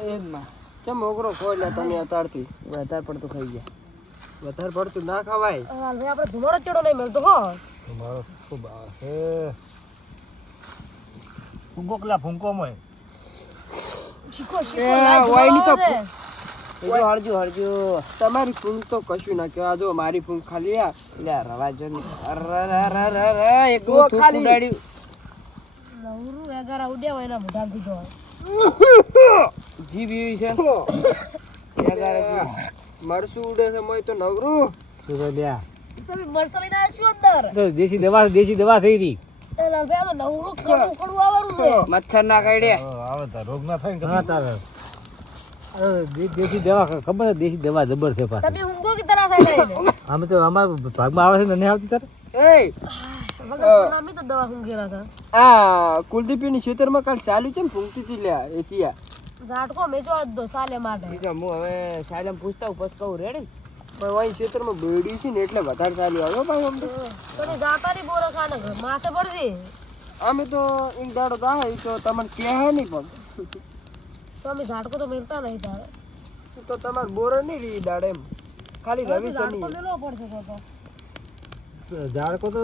એમ માં કેમ મોગરો ખોઈ લે તમે અતારથી વધારે પડતું ખાઈ ગયા. વધારે પડતું ના ખવાય. હાલ આપણે ધુમાડો ચડો નહીં મળતો હો. મારો ખૂબ આવે છે ફૂંકો કલા ફૂંકો મોય શીખો એ, લાઈટ વાયની તો ધુમાડો આવે. હળજો હળજો. તમારી ફૂંક તો કશું ના કહેવા. જો મારી ફૂંક ખાલી આ લે રવા જો ને. એક જો ખાલી. ઉડાડ્યું. નવરું એગારા ઉડ્યા હોય એના મોઢામાંથી જો. જીભ એવી છે. મરસું ઉડે છે મોય તો નવરું. શું લ્યા તમે મરસા લઈને આવ્યા છો અંદર. તો દેશી દવા થઈ હતી. એ લાલભાઈ આ તો નવરું કડવું કડવું આવવાનું છે. મચ્છર ના કરડે. આવે તાર રોગ ના થાય ને હા તારે દેશી દવા ખબર છે દેશી દવા જબર છે પાછી તમે ઊંઘો કે તરા સાઈડ આવીને. આમે તો અમારા ભાગમાં આવે છે ને નહીં આવતી તારે એ વગર નામી તો દવા ઊંઘેલા છે. આ કુલદીપની ખેતરમાં કાલ ચાલ્યું છે ને ફૂંકતી હતી લ્યા એતિયા. ઝાટકો મેજો આજ દો સાલે માટે. બીજો હું હવે સાયલમ પૂછતા પછી કહું રેડી. પણ વાય ખેતરમાં બેડી છે ને એટલે વધારે ચાલ્યું આવ્યો ભાઈ આમ તો. તમે જાતાની બોરા ખાને માથે પડશે. અમે તો એક દાડો દાય તો તમને કહે નહીં પણ તમે ઝાટકો તો મેલતા નહીં તારે. તો તમારે બોરો નહીં રહી દાડે એમ ખાલી રવિ ઝાટકો શનિ. મેલવો પડશે તો. ઝાડકો તો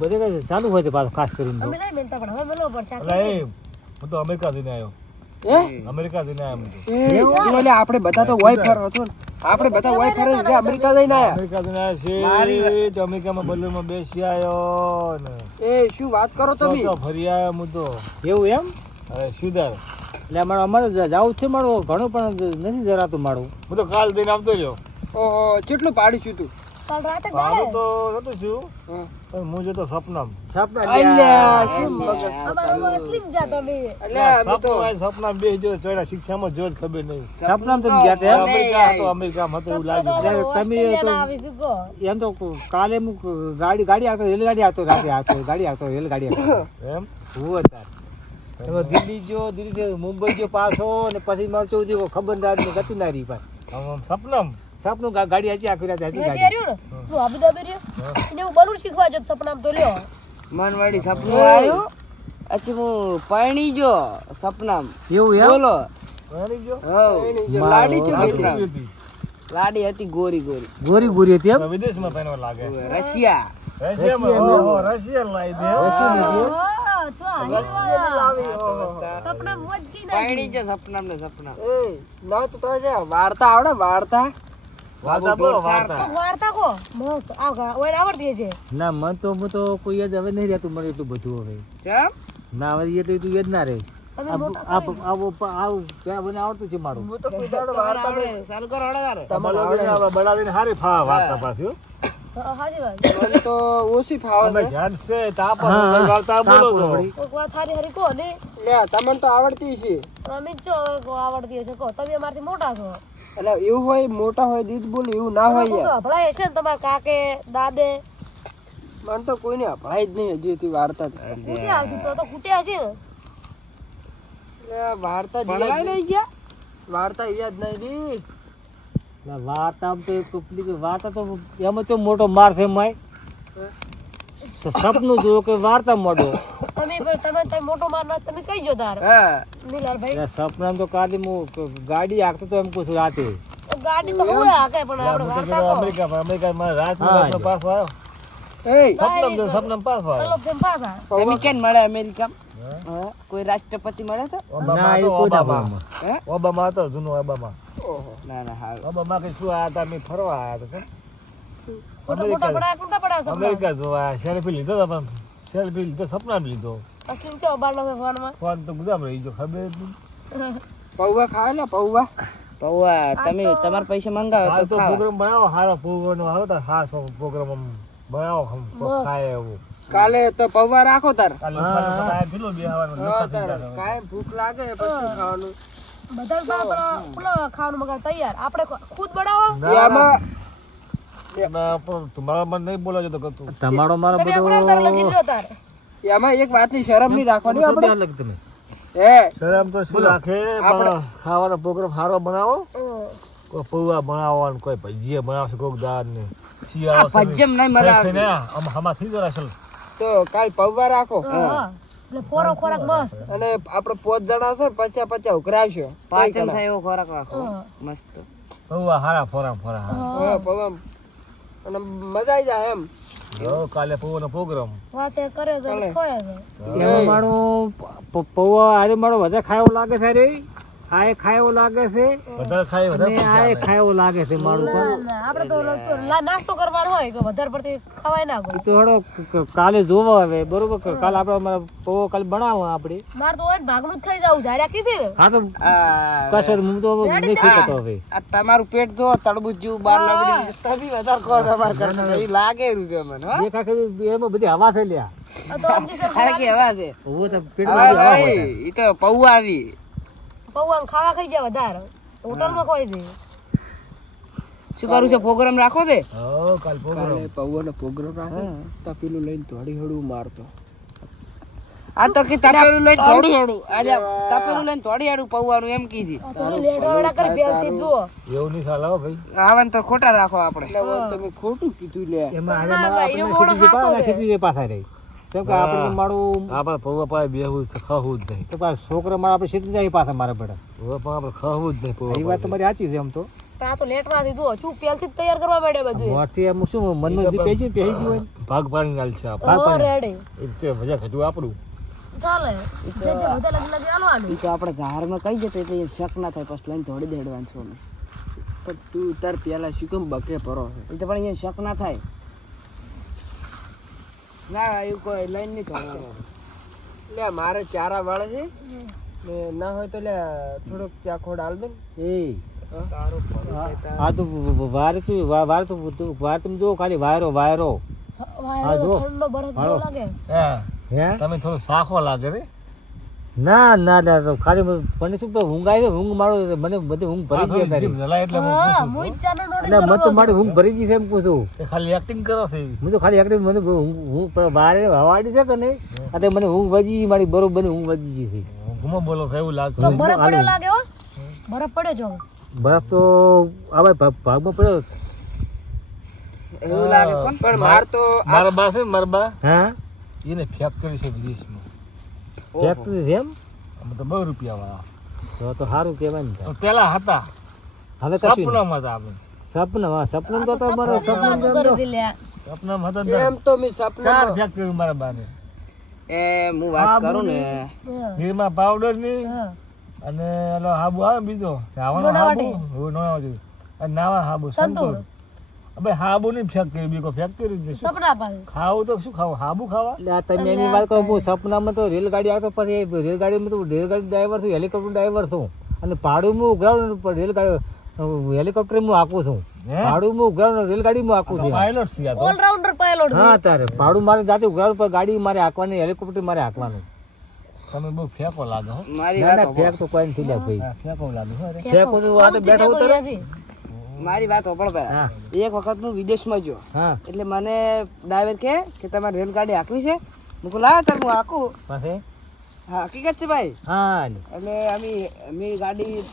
બધે ચાલુ હોય છે પાછું ખાસ કરીને તો અમે નહીં મેલતા પણ હવે મેલવો પડશે. એટલે એ હું તો અમેરિકા જઈને આવ્યો હે અમેરિકા જઈને આવ્યો એ એટલે આપણે બધા તો વય ફરો છો ને આપણે બધા વય ફરે એટલે અમેરિકા જઈને આયા. અમેરિકા જઈને આવ્યો છે અમેરિકામાં બલૂનમાં બેસી આવ્યો ને એ શું વાત કરો તમે? તો ફરી આવ્યો હું તો એવું એમ અરે સીધા એટલે અમારે જવું છે મારું ઘણું પણ નથી જરાતું મારું હું તો કાલ જઈને આવતો રહ્યો ઓહો કેટલું પાડી છું તું? કાલ રાતે મારું જાય. તો નતું છું હા. પણ હું જતો સપનામ અલ્યા શું મગજ અમારો અસલીમ જા તમે. અલ્યા અમે તો સપનામ બે જો ચોરા શિક્ષામાં જો જ ખબર નહીં સપનામ તમે ગયા તા એમ? અમેરિકા હતો અમેરિકામાં હતો એવું લાગ્યું ઓસ્ટ્રેલિયાના આવીશું કહો. એમ તો કાલે હું ગાડી આવતો રેલગાડી આવતો રાતે આવતો ગાડી આવતો રેલગાડી આવતો એમ હું અત્યારે દિલ્હી જો દિલ્હી મુંબઈ જો પાછો ને પછી મારું ચૌધી ખબરદાર ને ગતું ના રહી પાછું સપનું ગાડી આચી આખી રાતે આચી રશિયા રહ્યું ને તું અબુધાબી રહ્યો એને હું બલૂર શીખવા જો સપનામ તો લ્યો. મનવાડી સપનું આવ્યું. પછી હું પરણી જો સપનામ. એવું એમ બોલો. હવ લાડી છું સપનામ. લાડી હતી ગોરી ગોરી. ગોરી ગોરી હતી એમ વિદેશમાં પહેરવા લાગે રશિયા. રશિયન લાવી દે ઓહ, તો સપનામ મોજ કી ના. પરણી જો સપનામ ને સપનામ. એ ના તો તારે વાર્તા આવડે વાર્તા? વાર્તા બોલો વાર્તા તો વાર્તા કો મસ્ત ઓય આવડતી છે. ના મન તો હું તો કોઈ યાદ હવે નહીં રહેતું મને એટલું બધું હવે ચમ? ના હવે એ તો એટલું યાદ ના રહે તમે મોટા આવું ત્યાં મને આવડતું છે મારું હું તો કોઈ દાડો વાર્તા નહીં. ચાલુ કરો હળે તારે. તમને આવડે? બનાવીને હારી વાર્તા પાછી હાજી વાત. મને તો ઓછી ફાવે છે. ધ્યાન છે તાપ વાર્તા બોલો તો કોક વાત હારી હારી કો ને. લે તમને તો આવડતી છે. રમીત છો આવડતી હશે કો. તમે અમારથી મોટા છો. એટલે એવું હોય મોટા હોય દીદ બોલ એવું ના હોય યાર. હભળાય હશે ને તમારા કાકે દાદે. મને તો કોઈને અભળાય જ નહીં હજી હતી વાર્તા જ. કુટે આવશે તો કુટે હશે ને. એટલે વાર્તા જ ભણવાય યાદ નહીં ગયા? વાર્તા યાદ નહીં રી. વાર્તા આમ તો વાર્તા તો એમાં તો મોટો માર છે માય સપનું જો કે વાર્તા મોટો તમે મોટો મારના તમે કઈ જો તાર હા. નીલાલભાઈ. સપના તો કાલે હું ગાડી હાંકતો તો એમ કહું છું રાતે તો ગાડી તો હું હાકે પણ આપણે વાર્તા કો. અમેરિકામાં રાત પાસ આવ્યો એ સપના પાસ ચલો કેમ પાછા. તમે કેમ મળે અમેરિકામાં? હા. કોઈ રાષ્ટ્રપતિ મળે તો? ના એ કોઈ ના મળે. હે? ઓબામા હતો જૂનો ઓબામા ઓહો. ના ના હારું. ઓબામા કે શું આયા હતા મેં ફરવા આયા હતા મોટા મોટા પડા કોણતા પડા સપના. અમેરિકા જોવા સેલ્ફી લીધો તો પણ સેલ્ફી લીધો સપનામાં લીધો અસલીમ છો બારનો ફોનમાં. ફોન તો ગુદામ રહી ગયો ખબર જ નહીં. પૌવા ખાય ને પૌવા? પૌવા તમે તમારા પૈસા મંગાવો હાલ તો તો ખાવા. પ્રોગ્રામ બનાવો હારો પ્રોગ્રામ આવે તો હા પ્રોગ્રામ બનાવો મસ્ત. ખાય એવું કાલે તો પૌવા રાખો તાર. કાલે ખાય કેટલો બે આવવાનો હા તાર કાંઈ ભૂખ લાગે પછી ખાવાનું. બધા પેલો ખાવાનું મગાવ તૈયાર આપણે ખુદ બનાવો. એમાં તમારા મને નહીં બોલાજો તો તમારો મારો તમે આપણે તાર લગી લ્યો તાર. એમાં એક વાતની શરમ નહીં રાખવાની આપણે. તમે હે શરમ તો શું રાખે પણ ખાવાનો પ્રોગ્રામ સારો બનાવો કોઈ પૌવા બનાવો ને કોઈ ભજીયા બનાવશે કોક દાળ ને આ ભજ્જમ નહીં મજા આવતી. આમાં થઈ જરા તો કાલ પૌવા રાખો. હા. એટલે ફોરો ખોરાક મસ્ત. અને આપણે 5 જણા છે ને 50 ઉઘરાવશો પાચન થાય એવો ખોરાક રાખો હા. મસ્ત. પૌવા હારા ફોરા ફોરા હા પવન અને મજા આવી જાય એમ કાલે પૌવાનો પ્રોગ્રામ વાતે કરે તો ખોય છે. એમાં મારું પૌવા હારે મારો વધારે ખાયો લાગે છે રે આય ખાયો લાગે છે વધારે ખાય વધારે આય ખાયો લાગે છે મારું ના, આપણે તો નાસ્તો કરવાનો હોય કે વધારે પડતી ખવાય ના ગયો. તો હડો કાલે જોવો હવે બરોબર કાલે આપણે પૌવો કાલે બનાવો આપણે માર તો હોય ને ભાગનું જ થઈ જાવું જાર્યા કીધી ને. હા તો આ કશો હું તો નહીં ખાતો હવે આ તમારું પેટ જો તડબૂચ જેવું બહાર લાગડી તબી વધારે ખો તમારે કરતા એ લાગે રૂ છે મને હો જે કાકે એમાં બધી હવા છે લ્યા આ તો અમથી સર ખાય કે હવા છે ઓ તો પેટ હવા ભાઈ ઈ તો પૌવા આવી પૌવા ખાવા ખાઈ જાય વધારે હોટલમાં ખોય છે. શું કરું છે પ્રોગ્રામ રાખો દે હો કાલ પ્રોગ્રામ કાલે પવનનો પ્રોગ્રામ રાખે તો પેલું લઈને ધોડી હળું મારતો આ તો કે તપેલું લઈને થોડું હડું આજે તપેલું લઈને થોડી હડું પૌવાનું એમ કીધી આ તો લેડવાડા કરી પહેલથી જુઓ. એવું નહીં ચાલે હો ભાઈ આવન તો ખોટા રાખો આપણે એટલે હવે તમે ખોટું કીધું લે એમાં આજે મારા આપણને સીધી પાછા રહી કેમ કે આપણે મારું આપણે પૌવા પાય બેહું છે ખાવું જ નહીં તો પાછા છોકરા મારા આપણે સીધી જાય પાછા મારા પડે હવે પણ આપણે ખાવું જ નહીં પૌવા એ વાત તમારી સાચી છે એમ તો પણ આ તો લેટમાંથી જુઓ ચૂપ પહેલથી જ તૈયાર કરવા માંડ્યા બધું. મોરથી એમ શું મનમાં જે પેજી પેજી હોય ભાગ પાડી ગાલ છે ભાગ ઓ પાડી રેડી એટલે મજા ખજું આપણું ચાલે જે જે બધા લગી લગી આલવાનું. ઈ તો આપણે ઝાડમાં કઈ જતો એટલે એ શક ના થાય પછી લઈને થોડી દેડવાનું છો અમે પણ તું તાર પેલા શું કેમ બકે પરો છે એ તો પણ અહીંયા શક ના થાય ના એવું કોઈ લઈને નહીં થોડવાનું લે મારે ચારા વાળે છે ને ના હોય તો લે થોડોક ચાખોડ આલ દે ને એ આ તો વાર તો વાર તમે જો ખાલી વાયરો વાયરો વાયરો જો. ઠંડો બરફ જેવો લાગે. હે તમે થોડો સાખો લાગે રે ના ના ના તો ખાલી મને શું ઊંઘ આવી ઊંઘ મારો મને બધી ઊંઘ ભરી ગઈ તારી હા હું જ ચાનો નોટિસ અને મને તો કરવો મારી ઊંઘ ભરી ગઈ છે એમ પૂછું ખાલી એક્ટિંગ કરો છે હું તો ખાલી એક્ટિંગ મને ઊંઘ વારે હવાડી છે કે નહીં એટલે મને ઊંઘ વજી મારી બરોબર ઊંઘ વજી ગઈ છે ઊંઘમાં બોલો છે એવું લાગતું તો બરફ પડ્યો લાગે હો બરફ પડ્યો જો બરફ તો હવે ભાગમાં પડ્યો એવું લાગે કોણ પણ માર તો મારા બા છે મારા બા હા એને ફેક્ટરી છે વિદેશમાં ફેક્ટરી છે એમ અમે તો 2 રૂપિયા વાળા તો સારું કહેવાય ને પેલા હતા હવે સપનામાં હતા આપણે સપનામાં તો તમારો સપનું કરી દી લ્યા. સપનામાં હતા એમ તો મેં સપના 4 ફેક્ટરી મારા બાને એ હું વાત કરું ને હા, નિરમા પાવડર ની હા. અને ઓલો હાબુ આવે ને બીજો નાવાનો હાબુ નોણાવટી અને નાવા હાબુ સંતૂર. અબે હાબુ ની ફેક્ટરી બીકો ફેક્ટરી જ સપના પાસે ખાવું તો શું ખાવું હાબુ ખાવા એટલે આ તમે એની વાત કરો હું સપનામાં તો રેલગાડી આવતો પછી રેલગાડીમાં તો રેલગાડી ડ્રાઈવર છું હેલિકોપ્ટર ડ્રાઈવર છું અને ભાડું હું ઉઘરાવું પણ રેલગાડી હેલિકોપ્ટર હું આકું છું ભાડું હું ઉઘરાવું રેલગાડી માં આકું છું પાયલોટ છે ઓલરાઉન્ડર પાયલોટ હા તારે ભાડું મારે જાતે ઉઘરાવું પણ ગાડી મારે હાંકવાની હેલિકોપ્ટર મારે હાંકવાનું તમે બહુ ફેંકો લાગો મારી ના વાત ના ફેંક તો કોઈ નથી લે ભાઈ ફેંકો લાગે ફેંકો. ફેંકો તો આ તો બેઠો ફેંકો ઉતરે હજી. મારી વાત હોપળ હા ભાઈ એક વખત હું વિદેશમાં ગયો હા એટલે મને ડ્રાઈવર કે તમારે રેલગાડી હાંકવી છે મેં કહું લાવ તાર હું હાંકું પાસે હા હકીકત છે ભાઈ હા એટલે અમે ગાડી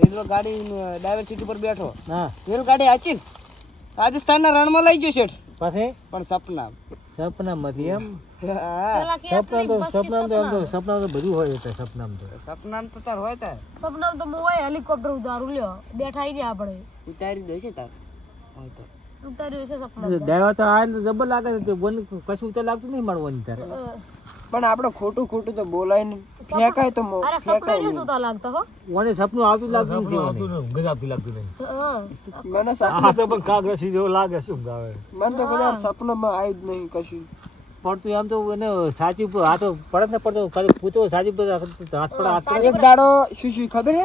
રેલવે ગાડી ડ્રાઈવર સીટ ઉપર બેઠો હા રેલગાડી હાચી રાજસ્થાનના રણમાં લઈ ગયો શેઠ પાસે પણ સપના સપનામાંથી એમ હા પેલા કે સપના તો સપના તો એમ તો સપના તો બધું હોય એટલે સપનામાં તો સપનામાં તો તાર હોય તાર સપનામાં તો હું હોય હેલિકોપ્ટર ઉતારું લ્યો બેઠા આઈ ને આપણે ઉતારી દે છે તાર હોય તો ઉતાર્યું છે સપના ડ્રાઈવર તો આ જબર લાગે છે તે બોન કશું તો લાગતું નહીં મળવાની તારે પણ આપણે ખોટું ખોટું તો બોલાય ને ફેંકાય તો અરે સપના ને સુતા લાગતા હો ઓને સપનું આવતું લાગતું નથી આવતું ઊંઘ આવતું લાગતું નહીં હા. મને આ તો પણ કાગરસી જેવો લાગે શું ગાવે મને તો કદાચ સપનામાં આવ્યું જ નહીં કશું પડતું એમ તો એને સાચી ઉપર હાથ પડત ને પડતો ખાલી પૂતો સાચી ઉપર હાથ પડા હાથ એક દાડો શું ખબર હે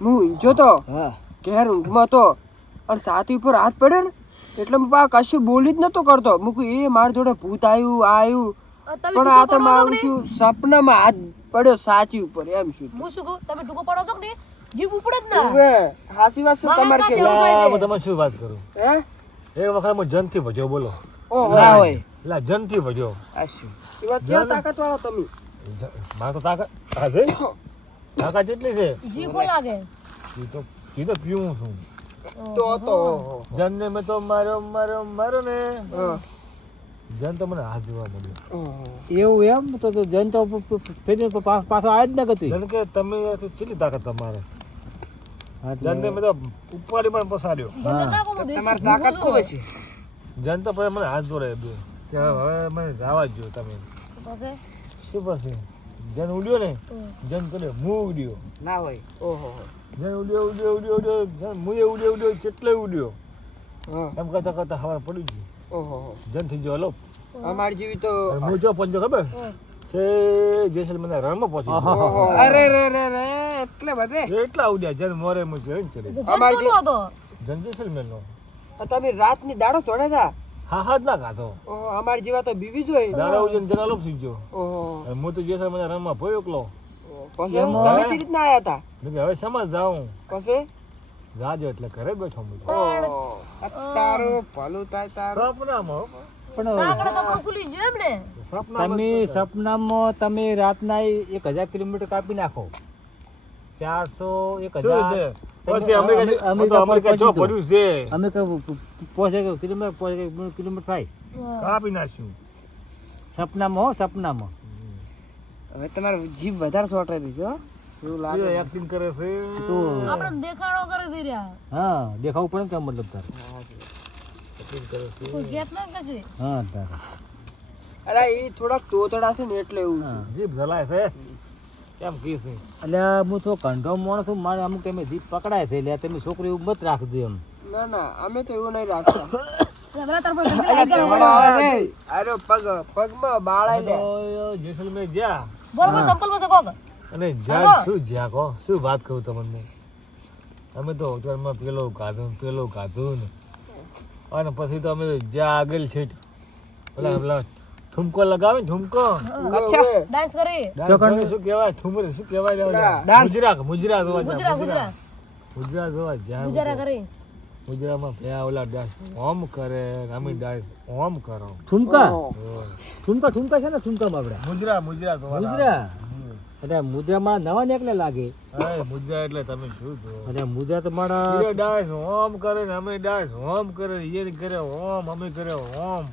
હું જોતો હા ઘેર ઊંઘમાં તો અને સાથી ઉપર હાથ પડ્યો ને એટલે હું પા કશું બોલી જ નતો કરતો મૂકું એ મારી જોડે ભૂત આવ્યું તમે પણ આ તો મારું શું સપનામાં હાથ પડ્યો સાચી ઉપર એમ શું હું શું કહું તમે ટૂંકો પડો છો કે નહીં? જીવ ઉપડે જ ના હવે હાસી વાત છે તમારે કે હું તમે શું વાત કરું હે એક વખત હું જનથી ભજ્યો બોલો ઓહો ના હોય એટલે જનથી ભજ્યો આ શું એ વાત કેવા તાકાત વાળો તમે મારે તો તાકાત હા છે તાકાત કેટલી છે જીવ કો લાગે ઈ તો પીવું છું તો ઓહો. જનને મેં તો માર્યો ને હા. જન તો મને હાથ જોવા મળ્યો એવું એમ તો જન તો ફેરી પાછો આવે જ ના ગતું જન કે તમે કેટલી તાકાત તમારે જન ને બધા ઉપર પણ પસાડ્યો તમારી તાકાત ખૂબ છે. જન તો પછી મને હાથ જોડે બે કે હવે મને જવા જ જો તમે પછી શું પછી જન ઉડ્યો ને જન કરે હું ઉડ્યો ના હોય. ઓહો જન ઉડ્યો જન મુએ ઉડ્યો કેટલે ઉડ્યો હા. એમ કરતા કરતા હવાર પડી ગઈ ઓહો જન થઈ ગયો હલો અમારી જેવી તો હું જો પંજો ખબર છે જેસલમેરના રણમાં પહોંચી ગયો. અરે રે રે રે એટલે બધે એટલા ઉડ્યા જન મોરે મું જોઈને ચડે અમારી જન્મનો હતો જન જેસલમેરનો તમે રાતની દાડો તોડે તા હા હા જ ના ખાતો ઓહો અમારી જેવા તો બીવી જ હોય. દાડા ઉજન જન અલોપ થઈ ગયો ઓહો અને હું તો જેસલમેરના રણમાં ભયો એકલો પછી તમે કેવી રીતના આયા તા મેં કીધું હવે સમજ જાઉં પછી જાજો એટલે ઘરે બેઠો હું તો. ઓહો. તારું ભલું થાય તારું. સપનામાં આગળ સપનું ખુલી ગયું એમ ને તમે સપનામાં તમે રાતના 1000 કિલોમીટર કાપી નાખો 400 1000 પછી અમેરિકા જો પડ્યું છે અમે પહોંચે કિલોમીટર થાય કાપી નાખ્યું સપનામાં હો સપનામાં હવે તમારો જીભ વધારે સોટે દીધો એવું લાગે. એક્ટિંગ કરે છે તો આપણે દેખાડો કરે છે રહ્યા હા દેખાવું પડે ને મતલબ તાર કોઈ ગેપ ના કશું હા તાર અરે એ થોડાક તોતડા છે ને એટલે એવું છે. જીભ જલાય છે કેમ કી છે એટલે હું તો કંઢો માણસ છું મારે અમુક ટાઈમે જીભ પકડાય છે એટલે તમે છોકરી એવું મત રાખજો એમ ના ના અમે તો એવું નહીં રાખતા. બરાબર તાર પર ધોળા આવે છે. અરે પગમાં બાળાય લે. જેસલમેર જ્યાં બોલ બોલ સંપલ પાસે કોક અને જ્યાં શું જ્યાં કહો શું વાત કહું તમને અમે તો હોટલમાં પેલો ખાધું ને અને પછી તો અમે જ્યાં આગળ છે પેલા ઠુમકો લગાવે ને ઠુમકો અચ્છા. ડાન્સ કરી ચોકણને શું કહેવાય ઠુમરે શું કહેવાય મુજરા જોવા ગુજરાત ગુજરાત મુજરા જોવા જ્યાં ગુજરાત કરી મુજરામાં ભયા ઓલા ડાન્સ ઓમ કરે અમે ડાન્સ ઓમ કરો ઠુમકા ઠુમકા છે ને ઠુમકામાં આપણે મુજરા જોવા એટલે મુદ્રામાં નવા નીકળે લાગે અરે મુદ્રા એટલે તમે શું જો અરે મુદ્રા તો મારા એ ડાન્સ ઓમ કરે ને અમે ડાન્સ ઓમ કરે એ કરે ઓમ અમે કરે ઓમ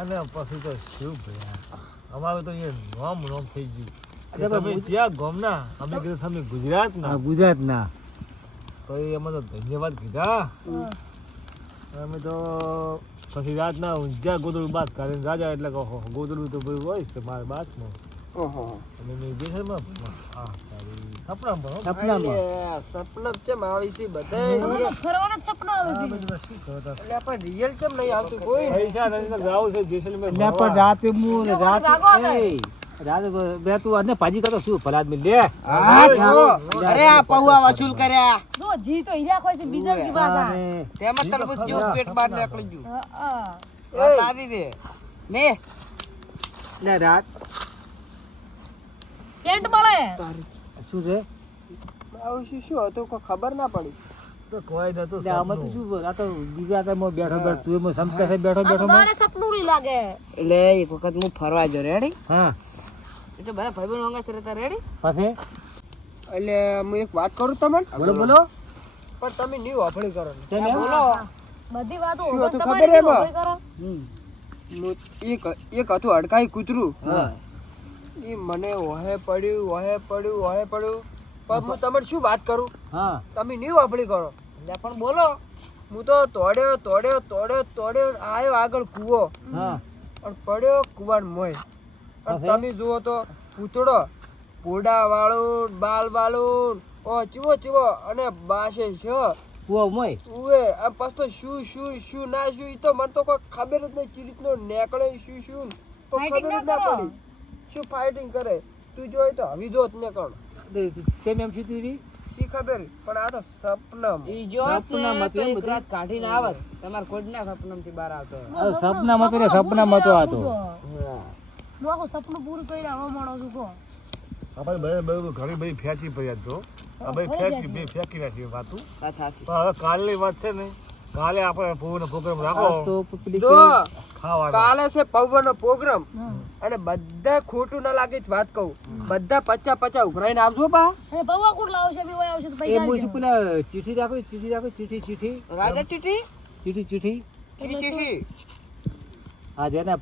અને પછી તો શું ભયા અમારે તો એ નોમ થઈ ગયું તમે ક્યાં ગામના અમે કીધું તમે ગુજરાતના તો એમાં તો ધન્યવાદ કીધા અમે તો પછી રાતના ઊંઝા ગોદડું બાદ કરીને રાજા એટલે કહો ગોદડું તો બધું હોય છે મારા બાથમાં ઓહો. અને મેં જેસલમાં સપનામાં સપના કેમ આવી છે બધાય? ફરવાના જ સપના આવે છે શું કરતા એટલે આપણે રિયલ કેમ નહીં આવતું કોઈ? પૈસા નથી તો જાવ છે જેસલમેર રાતે બે તું અને ભાજી કરતો શું ફરાદ મિલ લે. અરે આ પૌવા વસૂલ કર્યા જો જી તો હીરા ખોય છે બીજા કી પાછા તેમાં તરબૂચ જેવું પેટ બહાર નીકળી ગયું. હા વાત આવી દે ને લે રાત પેન્ટ મળે શું છે આવું શું હતું કોઈ ખબર ના પડી. તો કોઈ નતું આમાં તો શું આ તો ગુજરાતમાં બેઠો તું એમાં સમકે છે બેઠો આ તો મારે સપનું નહીં લાગે એટલે એક વખત હું ફરવા જો રેડી હા એટલે બધા ભાઈબંધ મંગાસ રહેતા રેડી પછી એટલે હું એક વાત કરું તમને બોલો પણ તમે નહીં વાપરી કરો બોલો બધી વાતો શું હતું તમારી ખબર એમાં? નોકરી કરો એક હતું અડકાઈ કૂતરું હા એ મને ઓહે પડ્યું પણ હું તમને શું વાત કરું હા તમે નહીં વાપરી કરો. એટલે પણ બોલો હું તો તોડ્યો આયો આગળ કૂવો હા અને પડ્યો કુવાન મોય અને તમે જુઓ તો પૂતળો પોડા વાળું બાલ વાળું ઓ ચીવો અને બાસે છે કુવા મોય ઉવે આ પાછો શું ના શું ઈ તો મને તો કોઈ ખબર જ નહીં ચી રીતનો નેકળે શું કોઈ Fighting ખબર જ ના ના કરો. પડી શું ફાઇટિંગ કરે તું જોઈ તો હવી જોત ને કોણ કેમ એમ સીધી રહી શી ખબર પણ આ તો સપના ઈ જો સપનામાં તો એમ એક બધું. રાત કાઢીને આવત તમાર કોડના સપનામાંથી બહાર આવતો સપનામાં તો હતો. હું આખું સપનું પૂરું કરીને આવવા માંડો છું કહો આપણે ઘણી બધી ફેંચી પડ્યા તો આ બધી ફેંકી નાખી વાતું વાત હાસી. પણ હવે કાલની વાત છે ને કાલે આપણે પૂરો પ્રોગ્રામ રાખો જો ખાવાનો કાલે છે પવનનો પ્રોગ્રામ અને બધા ખોટું ના લાગે જ વાત કહું બધા 50 ઉઘરાઈને આવજો પા અને પૌવા કોણ લાવશે બી હોય આવશે તો પૈસા આપજો. પેલા ચીઠી રાખો ચીઠી રાજા ચીઠી ચીઠી ચીઠી આ જેને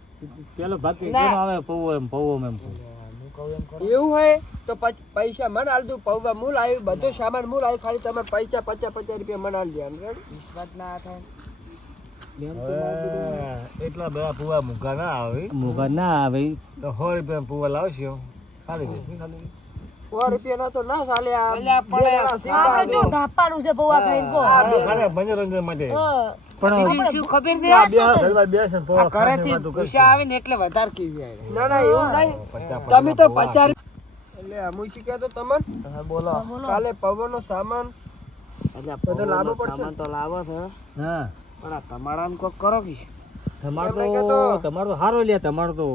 પેલો ભાગ ના. કેમ આવે પૌવો એમ કહું. એવું હોય તો પૈસા મને આલ દઉં પૌવા મૂળ આવ્યું બધો સામાન મૂળ આવ્યું ખાલી તમારે પૈસા 50 રૂપિયા મને આલ દેવાનું વિશ્વાસ ના થાય એટલા બધા પુવા મૂકા ના આવે મોગા ના આવે તો 100 રૂપિયા પુવા લાવશો ખાલી જશે ખાલી 100 રૂપિયા ના તો ના ચાલે આ અલ્યા પણ બે જણા સીધા આપણે જો ધાપાનું છે પૌવા ખાઈને કહો. ખાલી મનોરંજન માટે હા. પણ બીજું શું ખબર છે આ બે ઘરમાં બેસે ને પુવા આ ઘરેથી ખાઈને વાતો કરશે. પૈસા આવે ને એટલે વધારે કીવી આવે ના ના એવું નહીં 50 તમે તો 50 એટલે અમુ શીખ્યા તો તમને બોલો હા, બોલો. કાલે પવનનો સામાન એટલે બધો લાવવો પૌવાનો પડશે. સામાન તો લાવો છે હા પણ આ તમારાનું કોક કરો કે તમારો એમને કહેતો. તમારો તો સારો લે તમારો તો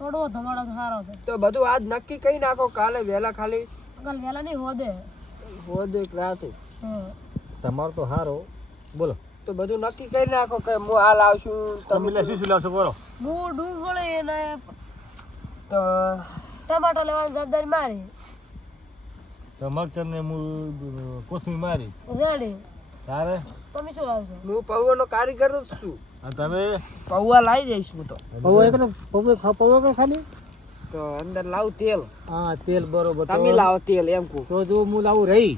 કડવો ધમાડો તો સારો છે. તો બધું આજ નક્કી કરી નાખો કાલે વહેલા ખાલી કાલ વહેલા નહીં હોદે. હોદે રાતે હા. તમારો તો સારો બોલો તો બધું નક્કી કરી નાખો કે હું હાલ આવશું તમે લે શું લાવશો બોલો હું ડુંગળી અને તો ટમાટર લેવાની જવાબદારી મારી. મરચર ને કોથમી મારી રેડી. તારે તમે શું લાવશો? હું પૌવાનો કારીગર જ છું અને તમે પૌવા લાવી દઈશ હું તો પૌવો એક પૌવો કે ખાલી તો અંદર લાવું તેલ હા તેલ બરોબર તો- તમે લાવો તેલ એમ કહું તો જો હું લાવું રહી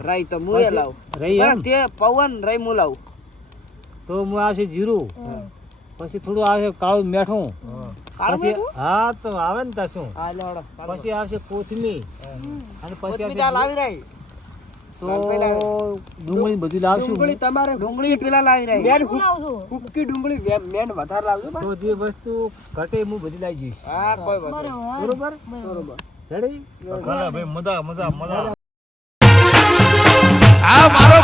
રાઈ તો મુએ પછી લાવું રહી એમ પણ તે પૌવા ને રાઈ હું લાવું તો હું આવશે જીરું હા. પછી થોડું આવશે કાળું મીઠું કાળું પછી મીઠું? હા તો આવે ને તા શું હા લેવડો પછી આવશે કોથમીર અને પછી કોથમીર દાળ આવશે લાવી રહી તો ડુંગળી બધું લાવશું ડુંગળી તમારે ડુંગળી પેલા લાવી રહી મેન હું લાવશું. કુકી ડુંગળી મેન વધારે લાવજો બા. તો જે વસ્તુ ઘટે હું બધી લાવી જઈશ હા કોઈ વાત નહીં. બરોબર. બરોબર બરોબર. રેડી ઘણા ભાઈ મજા મજા મજા આ મારો